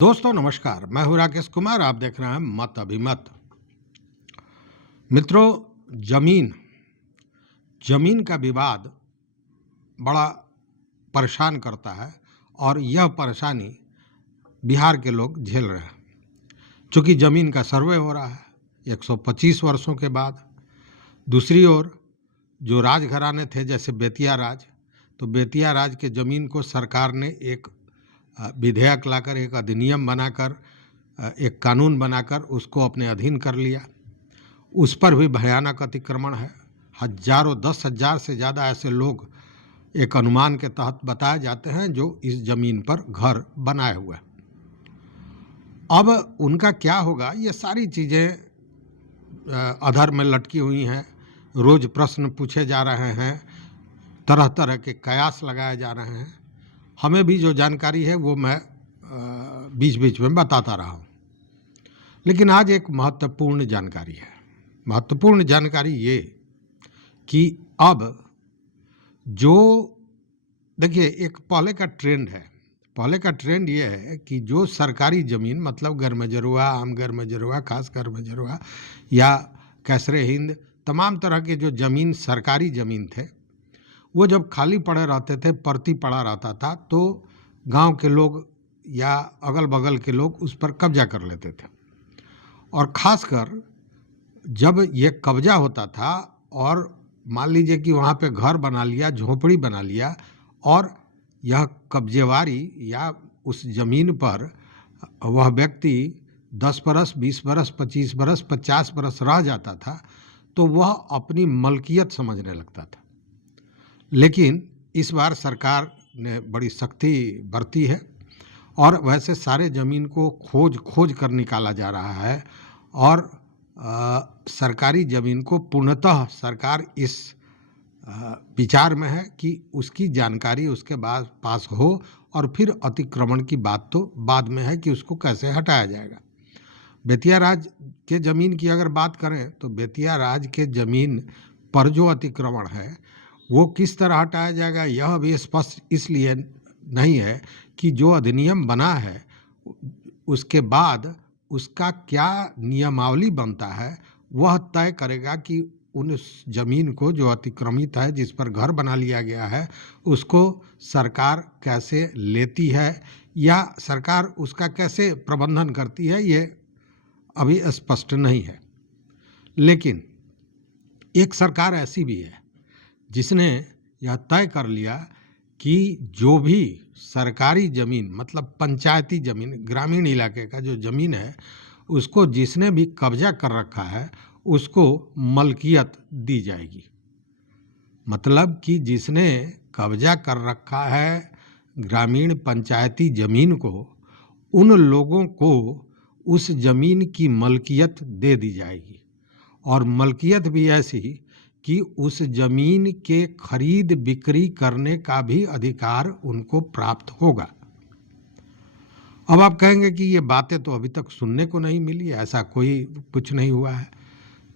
दोस्तों नमस्कार, मैं हूं राकेश कुमार। आप देख रहे हैं मत अभिमत। मित्रों, जमीन जमीन का विवाद बड़ा परेशान करता है और यह परेशानी बिहार के लोग झेल रहे हैं। चूँकि जमीन का सर्वे हो रहा है 125 वर्षों के बाद। दूसरी ओर जो राजघराने थे जैसे बेतिया राज, तो बेतिया राज के ज़मीन को सरकार ने एक विधेयक लाकर, एक अधिनियम बनाकर, एक कानून बनाकर उसको अपने अधीन कर लिया। उस पर भी भयानक अतिक्रमण है। हजारों, 10,000 से ज़्यादा ऐसे लोग एक अनुमान के तहत बताए जाते हैं जो इस ज़मीन पर घर बनाए हुए हैं। अब उनका क्या होगा, ये सारी चीज़ें अधर में लटकी हुई हैं। रोज़ प्रश्न पूछे जा रहे हैं, तरह तरह के कयास लगाए जा रहे हैं। हमें भी जो जानकारी है वो मैं बीच बीच में बताता रहा हूँ। लेकिन आज एक महत्वपूर्ण जानकारी है। महत्वपूर्ण जानकारी ये कि अब जो देखिए, एक पहले का ट्रेंड है। पहले का ट्रेंड ये है कि जो सरकारी ज़मीन, मतलब गरमजरुआ, आम गरमजरुआ, खास गरमजरुआ या कैसरे हिंद, तमाम तरह के जो ज़मीन सरकारी ज़मीन थे, वो जब खाली पड़े रहते थे, परती पड़ा रहता था, तो गांव के लोग या अगल बगल के लोग उस पर कब्जा कर लेते थे। और ख़ासकर जब ये कब्जा होता था और मान लीजिए कि वहाँ पे घर बना लिया, झोपड़ी बना लिया, और यह कब्जेवारी या उस ज़मीन पर वह व्यक्ति 10 बरस, 20 बरस, 25 बरस, 50 बरस रह जाता था, तो वह अपनी मलकियत समझने लगता था। लेकिन इस बार सरकार ने बड़ी सख्ती बरती है और वैसे सारे ज़मीन को खोज कर निकाला जा रहा है। और सरकारी ज़मीन को पूर्णतः सरकार इस विचार में है कि उसकी जानकारी उसके पास हो, और फिर अतिक्रमण की बात तो बाद में है कि उसको कैसे हटाया जाएगा। बेतिया राज के ज़मीन की अगर बात करें तो बेतिया राज के ज़मीन पर जो अतिक्रमण है वो किस तरह हटाया जाएगा, यह भी स्पष्ट इसलिए नहीं है कि जो अधिनियम बना है उसके बाद उसका क्या नियमावली बनता है, वह तय करेगा कि उन ज़मीन को जो अतिक्रमित है, जिस पर घर बना लिया गया है, उसको सरकार कैसे लेती है या सरकार उसका कैसे प्रबंधन करती है, ये अभी स्पष्ट नहीं है। लेकिन एक सरकार ऐसी भी है जिसने यह तय कर लिया कि जो भी सरकारी ज़मीन, मतलब पंचायती ज़मीन, ग्रामीण इलाके का जो ज़मीन है, उसको जिसने भी कब्जा कर रखा है उसको मलकियत दी जाएगी। मतलब कि जिसने कब्जा कर रखा है ग्रामीण पंचायती ज़मीन को, उन लोगों को उस ज़मीन की मलकियत दे दी जाएगी। और मलकियत भी ऐसी कि उस ज़मीन के खरीद बिक्री करने का भी अधिकार उनको प्राप्त होगा। अब आप कहेंगे कि ये बातें तो अभी तक सुनने को नहीं मिली, ऐसा कोई कुछ नहीं हुआ है।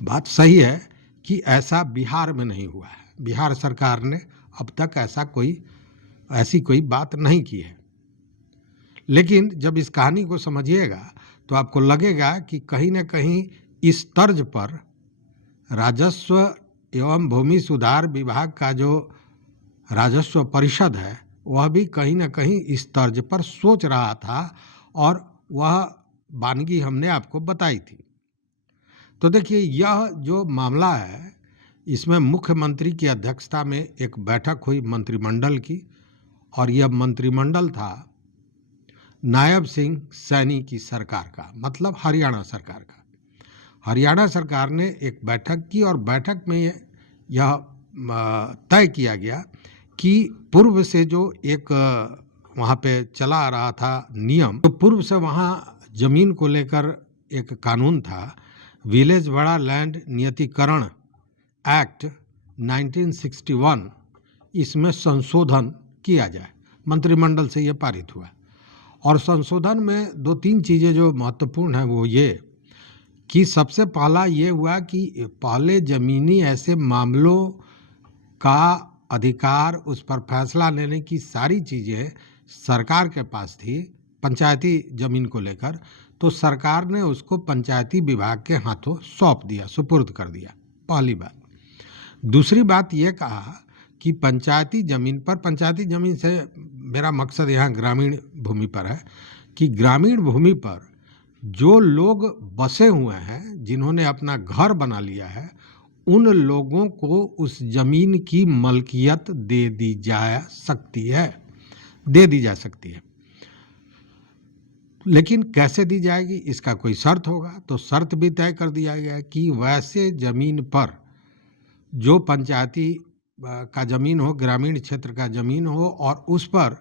बात सही है कि ऐसा बिहार में नहीं हुआ है। बिहार सरकार ने अब तक ऐसी कोई बात नहीं की है। लेकिन जब इस कहानी को समझिएगा तो आपको लगेगा कि कहीं न कहीं इस तर्ज पर राजस्व एवं भूमि सुधार विभाग का जो राजस्व परिषद है, वह भी कहीं न कहीं इस तर्ज पर सोच रहा था, और वह वानगी हमने आपको बताई थी। तो देखिए, यह जो मामला है, इसमें मुख्यमंत्री की अध्यक्षता में एक बैठक हुई मंत्रिमंडल की, और यह मंत्रिमंडल था नायब सिंह सैनी की सरकार का, मतलब हरियाणा सरकार का। हरियाणा सरकार ने एक बैठक की और बैठक में यह तय किया गया कि पूर्व से जो एक वहाँ पे चला आ रहा था नियम, तो पूर्व से वहाँ ज़मीन को लेकर एक कानून था, विलेज बड़ा लैंड नियतिकरण एक्ट 1961, इसमें संशोधन किया जाए। मंत्रिमंडल से यह पारित हुआ। और संशोधन में 2-3 चीज़ें जो महत्वपूर्ण हैं वो ये कि सबसे पहला ये हुआ कि पहले ज़मीनी ऐसे मामलों का अधिकार, उस पर फैसला लेने की सारी चीज़ें सरकार के पास थी, पंचायती जमीन को लेकर, तो सरकार ने उसको पंचायती विभाग के हाथों सौंप दिया, सुपुर्द कर दिया, पहली बात। दूसरी बात ये कहा कि पंचायती ज़मीन से मेरा मकसद यहाँ ग्रामीण भूमि पर है कि ग्रामीण भूमि पर जो लोग बसे हुए हैं, जिन्होंने अपना घर बना लिया है, उन लोगों को उस ज़मीन की मलकियत दे दी जा सकती है। लेकिन कैसे दी जाएगी, इसका कोई शर्त होगा, तो शर्त भी तय कर दिया गया कि वैसे ज़मीन पर जो पंचायती का ज़मीन हो, ग्रामीण क्षेत्र का ज़मीन हो, और उस पर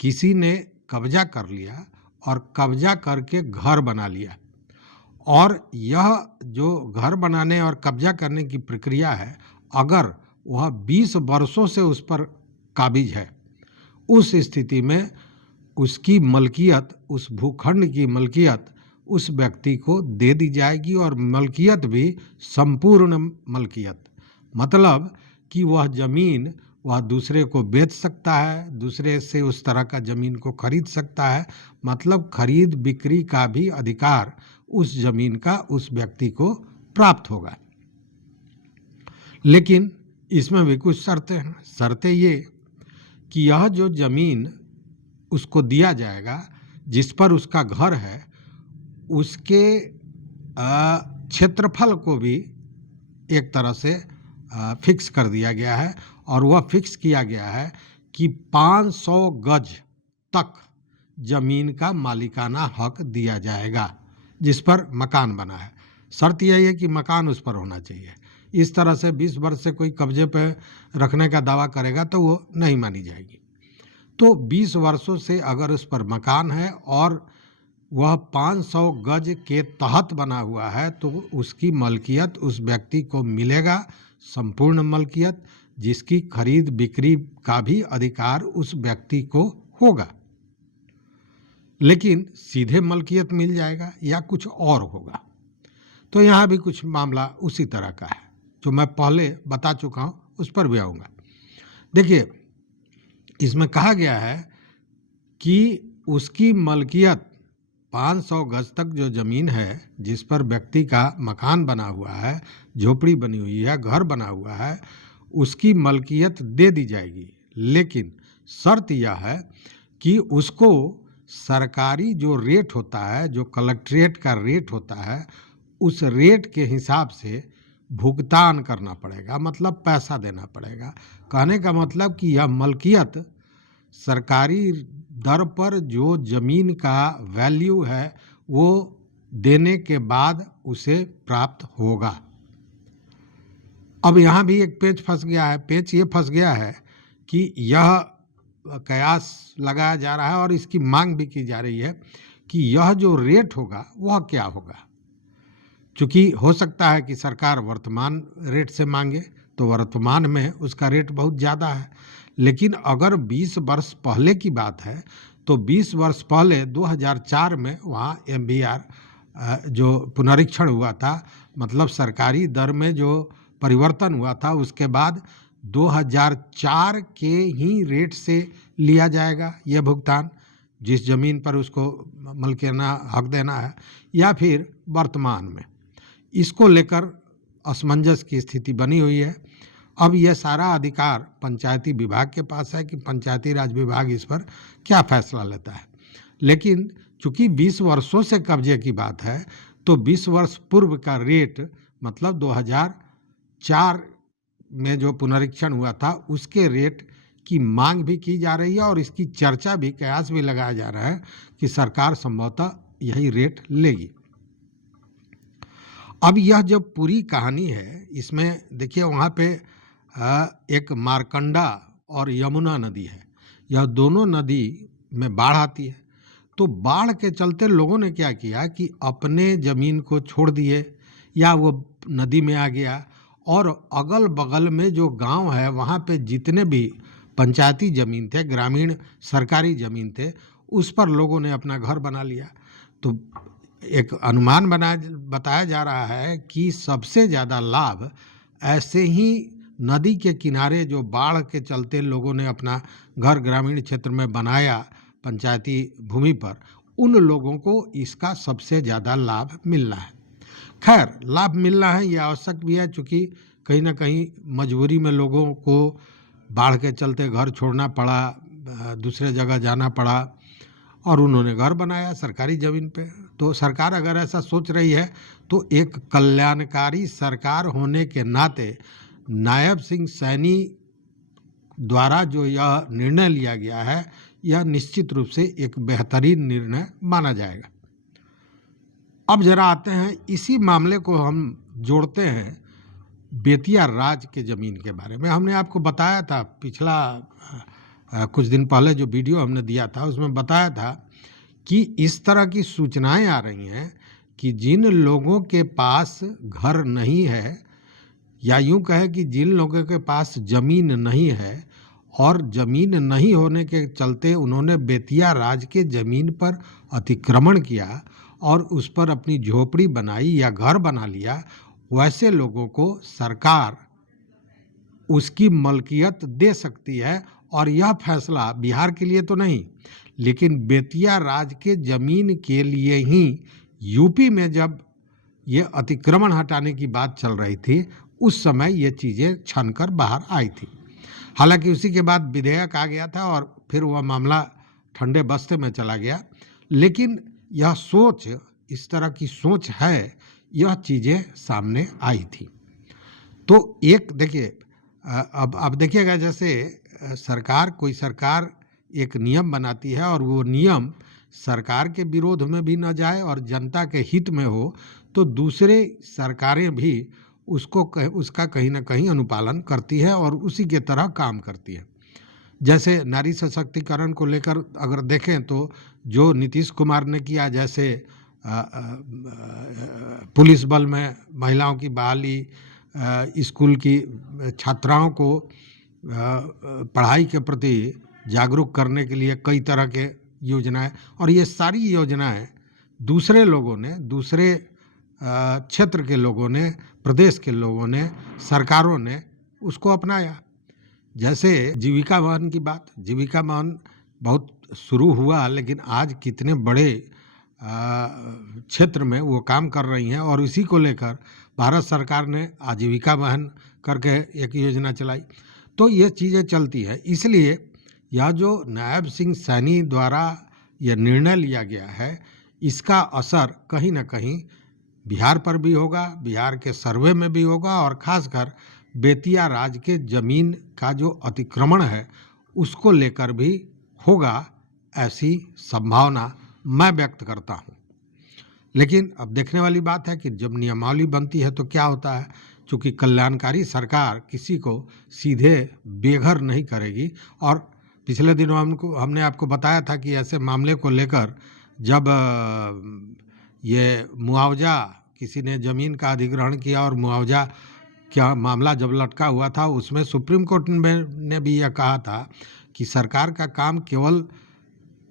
किसी ने कब्जा कर लिया और कब्जा करके घर बना लिया, और यह जो घर बनाने और कब्जा करने की प्रक्रिया है, अगर वह 20 वर्षों से उस पर काबिज है, उस स्थिति में उसकी मलकियत, उस भूखंड की मलकियत उस व्यक्ति को दे दी जाएगी, और मलकियत भी संपूर्ण मलकियत, मतलब कि वह ज़मीन वह दूसरे को बेच सकता है, दूसरे से उस तरह का ज़मीन को खरीद सकता है, मतलब खरीद बिक्री का भी अधिकार उस ज़मीन का उस व्यक्ति को प्राप्त होगा। लेकिन इसमें भी कुछ शर्तें हैं। शर्तें ये कि यह जो ज़मीन उसको दिया जाएगा, जिस पर उसका घर है, उसके क्षेत्रफल को भी एक तरह से फिक्स कर दिया गया है, और वह फिक्स किया गया है कि 500 गज तक ज़मीन का मालिकाना हक दिया जाएगा जिस पर मकान बना है। शर्त यही है कि मकान उस पर होना चाहिए। इस तरह से 20 वर्ष से कोई कब्जे पे रखने का दावा करेगा तो वो नहीं मानी जाएगी। तो 20 वर्षों से अगर उस पर मकान है और वह 500 गज के तहत बना हुआ है, तो उसकी मलकियत उस व्यक्ति को मिलेगा, संपूर्ण मलकियत, जिसकी खरीद बिक्री का भी अधिकार उस व्यक्ति को होगा। लेकिन सीधे मलकियत मिल जाएगा या कुछ और होगा, तो यहाँ भी कुछ मामला उसी तरह का है जो मैं पहले बता चुका हूँ, उस पर भी आऊँगा। देखिए, इसमें कहा गया है कि उसकी मलकियत 500 गज तक जो ज़मीन है, जिस पर व्यक्ति का मकान बना हुआ है, झोपड़ी बनी हुई है, घर बना हुआ है, उसकी मलकियत दे दी जाएगी। लेकिन शर्त यह है कि उसको सरकारी जो रेट होता है, जो कलेक्ट्रेट का रेट होता है, उस रेट के हिसाब से भुगतान करना पड़ेगा, मतलब पैसा देना पड़ेगा। कहने का मतलब कि यह मलकियत सरकारी दर पर जो ज़मीन का वैल्यू है वो देने के बाद उसे प्राप्त होगा। अब यहाँ भी एक पेच फंस गया है। पेच ये फंस गया है कि यह कयास लगाया जा रहा है और इसकी मांग भी की जा रही है कि यह जो रेट होगा वह क्या होगा। चूँकि हो सकता है कि सरकार वर्तमान रेट से मांगे, तो वर्तमान में उसका रेट बहुत ज़्यादा है। लेकिन अगर 20 वर्ष पहले की बात है, तो 20 वर्ष पहले 2004 में वहाँ MBR जो पुनरीक्षण हुआ था, मतलब सरकारी दर में जो परिवर्तन हुआ था, उसके बाद 2004 के ही रेट से लिया जाएगा यह भुगतान, जिस ज़मीन पर उसको मलकियाना हक देना है, या फिर वर्तमान में। इसको लेकर असमंजस की स्थिति बनी हुई है। अब यह सारा अधिकार पंचायती विभाग के पास है कि पंचायती राज विभाग इस पर क्या फैसला लेता है। लेकिन चूंकि 20 वर्षों से कब्जे की बात है, तो 20 वर्ष पूर्व का रेट, मतलब 2004 में जो पुनरीक्षण हुआ था, उसके रेट की मांग भी की जा रही है और इसकी चर्चा भी, कयास भी लगाया जा रहा है कि सरकार संभवतः यही रेट लेगी। अब यह जो पूरी कहानी है, इसमें देखिए वहाँ पे एक मारकंडा और यमुना नदी है। यह दोनों नदी में बाढ़ आती है, तो बाढ़ के चलते लोगों ने क्या किया कि अपने ज़मीन को छोड़ दिए या वो नदी में आ गया, और अगल बगल में जो गांव है वहाँ पे जितने भी पंचायती ज़मीन थे, ग्रामीण सरकारी ज़मीन थे, उस पर लोगों ने अपना घर बना लिया। तो एक अनुमान बताया जा रहा है कि सबसे ज़्यादा लाभ ऐसे ही नदी के किनारे जो बाढ़ के चलते लोगों ने अपना घर ग्रामीण क्षेत्र में बनाया पंचायती भूमि पर, उन लोगों को इसका सबसे ज़्यादा लाभ मिलना है। खैर, लाभ मिलना है ये आवश्यक भी है, चूँकि कहीं न कहीं मजबूरी में लोगों को बाढ़ के चलते घर छोड़ना पड़ा, दूसरे जगह जाना पड़ा और उन्होंने घर बनाया सरकारी ज़मीन पे। तो सरकार अगर ऐसा सोच रही है तो एक कल्याणकारी सरकार होने के नाते नायब सिंह सैनी द्वारा जो यह निर्णय लिया गया है, यह निश्चित रूप से एक बेहतरीन निर्णय माना जाएगा। अब जरा आते हैं, इसी मामले को हम जोड़ते हैं बेतिया राज के ज़मीन के बारे में। हमने आपको बताया था पिछला कुछ दिन पहले जो वीडियो हमने दिया था उसमें बताया था कि इस तरह की सूचनाएं आ रही हैं कि जिन लोगों के पास घर नहीं है, या यूं कहे कि जिन लोगों के पास ज़मीन नहीं है और ज़मीन नहीं होने के चलते उन्होंने बेतिया राज के ज़मीन पर अतिक्रमण किया और उस पर अपनी झोपड़ी बनाई या घर बना लिया, वैसे लोगों को सरकार उसकी मलकियत दे सकती है। और यह फैसला बिहार के लिए तो नहीं, लेकिन बेतिया राज के ज़मीन के लिए ही यूपी में जब ये अतिक्रमण हटाने की बात चल रही थी, उस समय ये चीज़ें छनकर बाहर आई थी। हालांकि उसी के बाद विधेयक आ गया था और फिर वह मामला ठंडे बस्ते में चला गया। लेकिन यह सोच, इस तरह की सोच है, यह चीज़ें सामने आई थी। तो एक देखिए, अब देखिएगा, जैसे कोई सरकार एक नियम बनाती है और वो नियम सरकार के विरोध में भी न जाए और जनता के हित में हो, तो दूसरे सरकारें भी उसका कहीं ना कहीं अनुपालन करती है और उसी के तरह काम करती है। जैसे नारी सशक्तिकरण को लेकर अगर देखें तो जो नीतीश कुमार ने किया, जैसे पुलिस बल में महिलाओं की बहाली, स्कूल की छात्राओं को पढ़ाई के प्रति जागरूक करने के लिए कई तरह के योजनाएं, और ये सारी योजनाएं दूसरे लोगों ने, दूसरे क्षेत्र के लोगों ने, प्रदेश के लोगों ने, सरकारों ने उसको अपनाया। जैसे जीविका वहन की बात, जीविका वहन बहुत शुरू हुआ, लेकिन आज कितने बड़े क्षेत्र में वो काम कर रही हैं और इसी को लेकर भारत सरकार ने आजीविका वहन करके एक योजना चलाई। तो ये चीज़ें चलती हैं। इसलिए यह जो नायब सिंह सैनी द्वारा यह निर्णय लिया गया है, इसका असर कहीं ना कहीं बिहार पर भी होगा, बिहार के सर्वे में भी होगा और ख़ासकर बेतिया राज के ज़मीन का जो अतिक्रमण है उसको लेकर भी होगा, ऐसी संभावना मैं व्यक्त करता हूँ। लेकिन अब देखने वाली बात है कि जब नियमावली बनती है तो क्या होता है। चूँकि कल्याणकारी सरकार किसी को सीधे बेघर नहीं करेगी, और पिछले दिनों हमने आपको बताया था कि ऐसे मामले को लेकर जब ये मुआवजा, किसी ने ज़मीन का अधिग्रहण किया और मुआवजा क्या मामला जब लटका हुआ था, उसमें सुप्रीम कोर्ट ने भी यह कहा था कि सरकार का काम केवल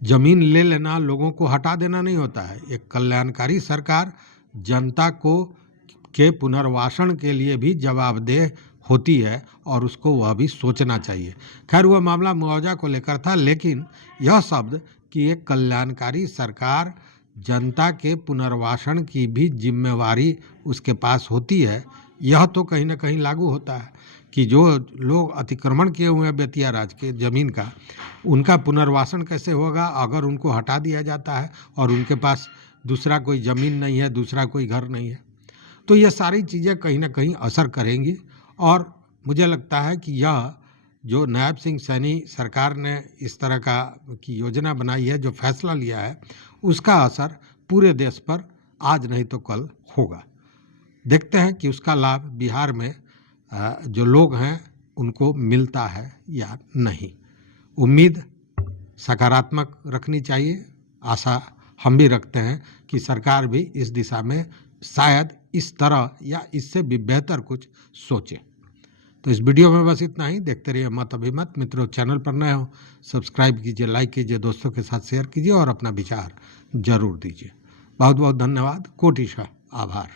ज़मीन ले लेना, लोगों को हटा देना नहीं होता है। एक कल्याणकारी सरकार जनता के पुनर्वासन के लिए भी जवाबदेह होती है और उसको वह भी सोचना चाहिए। खैर, वह मामला मुआवजा को लेकर था, लेकिन यह शब्द कि एक कल्याणकारी सरकार जनता के पुनर्वासन की भी जिम्मेवारी उसके पास होती है, यह तो कहीं ना कहीं लागू होता है कि जो लोग अतिक्रमण किए हुए हैं बेतिया राज के ज़मीन का, उनका पुनर्वासन कैसे होगा अगर उनको हटा दिया जाता है और उनके पास दूसरा कोई ज़मीन नहीं है, दूसरा कोई घर नहीं है। तो ये सारी चीज़ें कहीं ना कहीं असर करेंगी और मुझे लगता है कि यह जो नायब सिंह सैनी सरकार ने इस तरह की योजना बनाई है, जो फैसला लिया है, उसका असर पूरे देश पर आज नहीं तो कल होगा। देखते हैं कि उसका लाभ बिहार में जो लोग हैं उनको मिलता है या नहीं। उम्मीद सकारात्मक रखनी चाहिए। आशा हम भी रखते हैं कि सरकार भी इस दिशा में शायद इस तरह या इससे भी बेहतर कुछ सोचे। तो इस वीडियो में बस इतना ही। देखते रहिए मत अभिमत। मित्रों, चैनल पर नए हो सब्सक्राइब कीजिए, लाइक कीजिए, दोस्तों के साथ शेयर कीजिए और अपना विचार जरूर दीजिए। बहुत बहुत धन्यवाद। कोटिशः आभार।